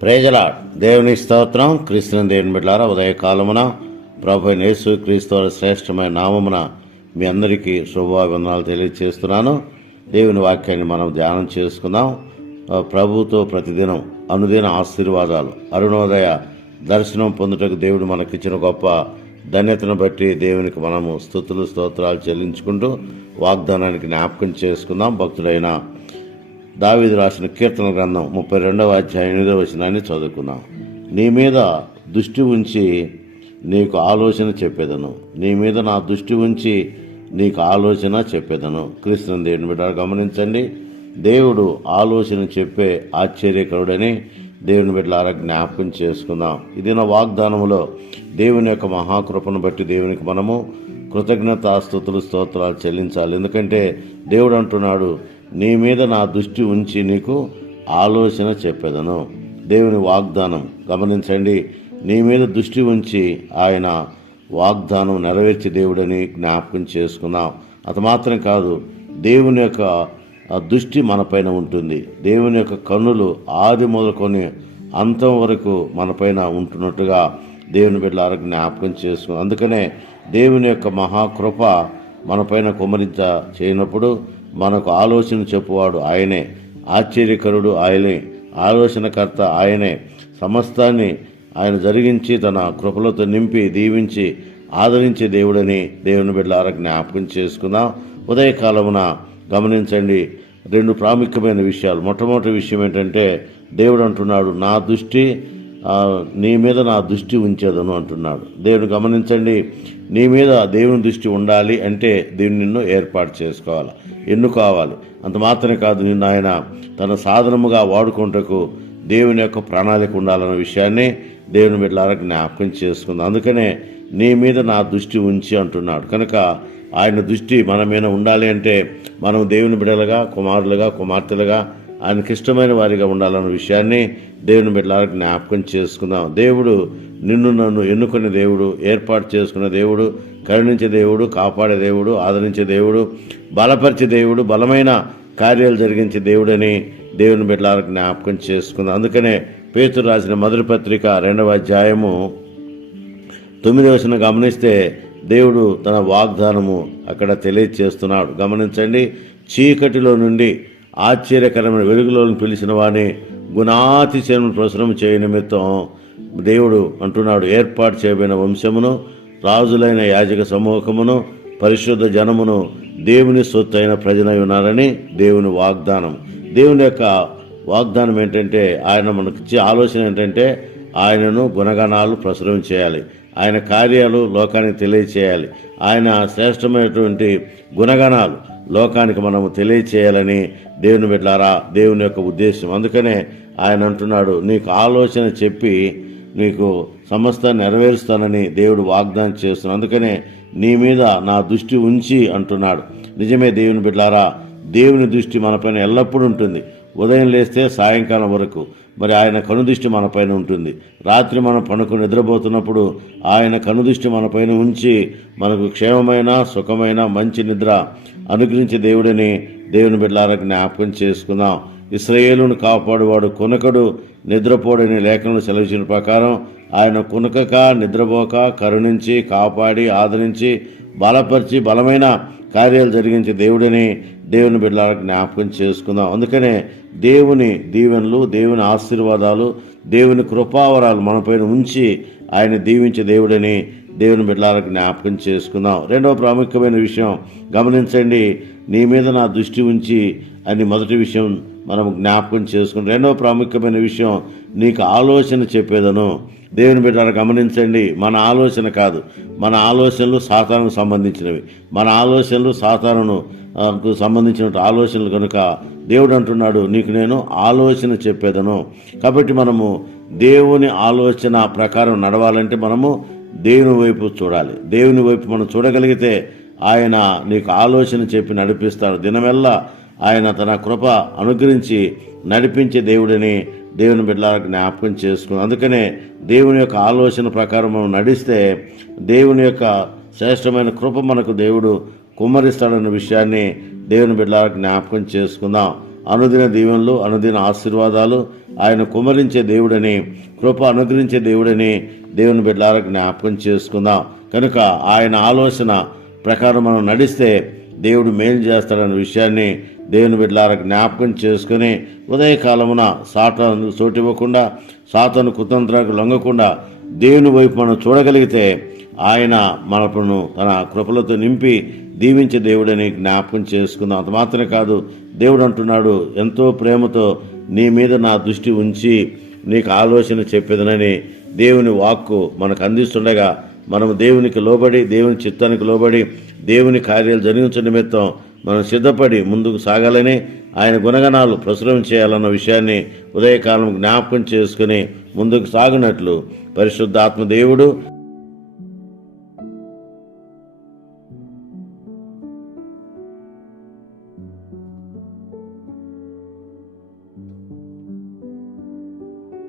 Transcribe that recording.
ప్రేజల దేవుని స్తోత్రం. క్రీస్తుని దేవుని బిడ్డారా ఉదయకాలమున ప్రభు యేసు క్రీస్తు శ్రేష్టమైన నామమున మీ అందరికీ శుభాభివందనాలు తెలియజేస్తున్నాను దేవుని వాక్యాన్ని మనం ధ్యానం చేసుకుందాం. ప్రభుతో ప్రతిదినం అనుదిన ఆశీర్వాదాలు అరుణోదయ దర్శనం పొందుటకు దేవుడు మనకిచ్చిన గొప్ప ధన్యతను బట్టి దేవునికి మనము స్థుతులు స్తోత్రాలు చెల్లించుకుంటూ వాగ్దానానికి జ్ఞాపకం చేసుకుందాం. భక్తుడైన దావీదు రాసిన కీర్తన గ్రంథం ముప్పై రెండవ అధ్యాయం ఎనిమిదవ వచనాన్ని చదువుకున్నాం నీ మీద దృష్టి ఉంచి నీకు ఆలోచన చెప్పేదను. నీ మీద నా దృష్టి ఉంచి నీకు ఆలోచన చెప్పేదను. కృష్ణ దేవుని బిడ్డ గమనించండి. దేవుడు ఆలోచన చెప్పే ఆశ్చర్యకరుడని దేవుని బిడ్డలారా జ్ఞాపకం చేసుకుందాం. ఇది నా వాగ్దానములో దేవుని యొక్క మహాకృపను బట్టి దేవునికి మనము కృతజ్ఞత ఆస్తుతులు స్తోత్రాలు చెల్లించాలి. ఎందుకంటే దేవుడు అంటున్నాడు నీ మీద నా దృష్టి ఉంచి నీకు ఆలోచన చెప్పేదను. దేవుని వాగ్దానం. గమనించండి నీ మీద దృష్టి ఉంచి ఆయన వాగ్దానం నెరవేర్చి దేవుడని జ్ఞాపకం చేసుకున్నాం అది మాత్రం కాదు దేవుని యొక్క ఆ దృష్టి మనపైన ఉంటుంది. దేవుని యొక్క కన్నులు ఆది మొదలుకొని అంతం వరకు మనపైన ఉంటున్నట్టుగా దేవుని బిడ్డల జ్ఞాపకం చేసుకున్నాం అందుకనే దేవుని యొక్క మహాకృప మనపైన కుమరించ చేయనప్పుడు మనకు ఆలోచన చెప్పువాడు ఆయనే. ఆశ్చర్యకరుడు ఆయనే. ఆలోచనకర్త ఆయనే. సమస్తాన్ని ఆయన జరిగించి తన కృపలతో నింపి దీవించి ఆదరించే దేవుడని దేవుని బిడ్డలారా జ్ఞాపకం చేసుకుందాం. ఉదయకాలమున గమనించండి రెండు ప్రాముఖ్యమైన విషయాలు. మొట్టమొదటి విషయం ఏంటంటే దేవుడు అంటున్నాడు నా దృష్టి నీ మీద నా దృష్టి ఉంచేదను అంటున్నాడు. దేవుడు గమనించండి నీ మీద దేవుని దృష్టి ఉండాలి అంటే దేవుని నిన్ను ఏర్పాటు చేసుకోవాలి ఎన్నుకోవాలి అంత మాత్రమే కాదు నిన్ను ఆయన తన సాధనముగా వాడుకుంటకు దేవుని యొక్క ప్రణాళిక ఉండాలన్న విషయాన్ని దేవుని బిడ్డలారా జ్ఞాపకం చేసుకుంది. అందుకనే నీ మీద నా దృష్టి ఉంచి అంటున్నాడు. కనుక ఆయన దృష్టి మన మీద ఉండాలి అంటే మనం దేవుని బిడ్డలుగా కుమారులుగా కుమార్తెలుగా ఆయనకి ఇష్టమైన వారిగా ఉండాలన్న విషయాన్ని దేవుని బిడ్డలారా జ్ఞాపకం చేసుకుందాం. దేవుడు నిన్ను నన్ను ఎన్నుకునే దేవుడు ఏర్పాటు చేసుకున్న దేవుడు కరుణించే దేవుడు కాపాడే దేవుడు ఆదరించే దేవుడు బలపరిచే దేవుడు బలమైన కార్యాలు జరిగించే దేవుడని దేవుని బిడ్డలారా జ్ఞాపకం చేసుకుందాం. అందుకనే పేతురు రాసిన మొదటి పత్రిక రెండవ అధ్యాయము తొమ్మిది వచనం గమనిస్తే దేవుడు తన వాగ్దానము అక్కడ తెలియచేస్తున్నాడు. గమనించండి చీకటిలో నుండి ఆశ్చర్యకరమైన వెలుగులోని పిలిచిన వాని గుణాతిశయను ప్రసరం చేయ నిమిత్తం దేవుడు అంటున్నాడు ఏర్పాటు చేయబడిన వంశమును రాజులైన యాజక సమూహమును పరిశుద్ధ జనమును దేవుని సొత్తు అయిన ప్రజలై ఉన్నారని దేవుని వాగ్దానం. దేవుని యొక్క వాగ్దానం ఏంటంటే ఆయన మనకు ఆలోచన ఏంటంటే ఆయనను గుణగణాలు ప్రసరం చేయాలి. ఆయన కార్యాలు లోకానికి తెలియచేయాలి. ఆయన శ్రేష్టమైనటువంటి గుణగణాలు లోకానికి మనము తెలియచేయాలని దేవుని బిడ్డారా దేవుని యొక్క ఉద్దేశం. అందుకనే ఆయన అంటున్నాడు నీకు ఆలోచన చెప్పి నీకు సమస్త నెరవేరుస్తానని దేవుడు వాగ్దానం చేస్తున్నాడు. అందుకనే నీ మీద నా దృష్టి ఉంచి అంటున్నాడు. నిజమే దేవుని బిడ్డారా దేవుని దృష్టి మనపైన ఎల్లప్పుడూ ఉంటుంది. ఉదయం లేస్తే సాయంకాలం వరకు. మరి ఆయన కనుదృష్టి మనపైన ఉంటుంది. రాత్రి మనం పనుకు నిద్రపోతున్నప్పుడు ఆయన కనుదృష్టి మనపైన ఉంచి మనకు క్షేమమైన సుఖమైన మంచి నిద్ర అనుగ్రహించే దేవుడిని దేవుని బిడ్డలారా జ్ఞాపకం చేసుకుందాం. ఇస్రయేలును కాపాడువాడు కొనకడు నిద్రపోడని లేఖను సెలవిచిన ప్రకారం ఆయన కునకక నిద్రపోక కరుణించి కాపాడి ఆదరించి బలపరిచి బలమైన కార్యాలు జరిగించే దేవుడని దేవుని బిడ్డలకు జ్ఞాపకం చేసుకుందాం. అందుకనే దేవుని దీవెనలు దేవుని ఆశీర్వాదాలు దేవుని కృపావరాలు మనపైన ఉంచి ఆయన దీవించే దేవుడని దేవుని బిడ్డలకు జ్ఞాపకం చేసుకుందాం. రెండవ ప్రాముఖ్యమైన విషయం గమనించండి. నీ మీద నా దృష్టి ఉంచి అని మొదటి విషయం మనం జ్ఞాపకం చేసుకుంటాం రెండవ ప్రాముఖ్యమైన విషయం నీకు ఆలోచన చెప్పేదను. దేవుని బిడ్డ గమనించండి. మన ఆలోచన కాదు. మన ఆలోచనలు సాతానుకు సంబంధించినవి. మన ఆలోచనలు సాతానును సంబంధించిన ఆలోచనలు కనుక దేవుడు అంటున్నాడు నీకు నేను ఆలోచన చెప్పేదను. కాబట్టి మనము దేవుని ఆలోచన ప్రకారం నడవాలంటే మనము దేవుని వైపు చూడాలి. దేవుని వైపు మనం చూడగలిగితే ఆయన నీకు ఆలోచన చెప్పి నడిపిస్తాడు. దినమెల్లా ఆయన తన కృప అనుగ్రహించి నడిపించే దేవుడని దేవుని బిడ్డలకు జ్ఞాపకం చేసుకుని అందుకనే దేవుని యొక్క ఆలోచన ప్రకారం మనం నడిస్తే దేవుని యొక్క శ్రేష్టమైన కృప మనకు దేవుడు కుమ్మరిస్తాడన్న విషయాన్ని దేవుని బిడ్డలకు జ్ఞాపకం చేసుకుందాం. అనుదిన దీవెనలు అనుదిన ఆశీర్వాదాలు ఆయన కుమరించే దేవుడని కృప అనుగ్రహించే దేవుడని దేవుని బిడ్డలకు జ్ఞాపకం చేసుకుందాం. కనుక ఆయన ఆలోచన ప్రకారం మనం నడిస్తే దేవుడు మేలు చేస్తాడన్న విషయాన్ని దేవుని బిడ్డలారా జ్ఞాపకం చేసుకుని ఉదయకాలమున సాటను చోటివ్వకుండా సాతను కుతంత్రాలకు లొంగకుండా దేవుని వైపు మనం చూడగలిగితే ఆయన మనపును తన కృపలతో నింపి దీవించే దేవుడని జ్ఞాపకం చేసుకుందాం. అంత మాత్రమే కాదు దేవుడు అంటున్నాడు ఎంతో ప్రేమతో నీ మీద నా దృష్టి ఉంచి నీకు ఆలోచన చెప్పేదనని దేవుని వాక్కు మనకు అందిస్తుండగా మనము దేవునికి లోబడి దేవుని చిత్తానికి లోబడి దేవుని కార్యాలు జరిగించే నిమిత్తం మనం సిద్ధపడి ముందుకు సాగాలని ఆయన గుణగణాలు ప్రచురం చేయాలన్న విషయాన్ని ఉదయకాలం జ్ఞాపకం చేసుకుని ముందుకు సాగినట్లు పరిశుద్ధాత్మ దేవుడు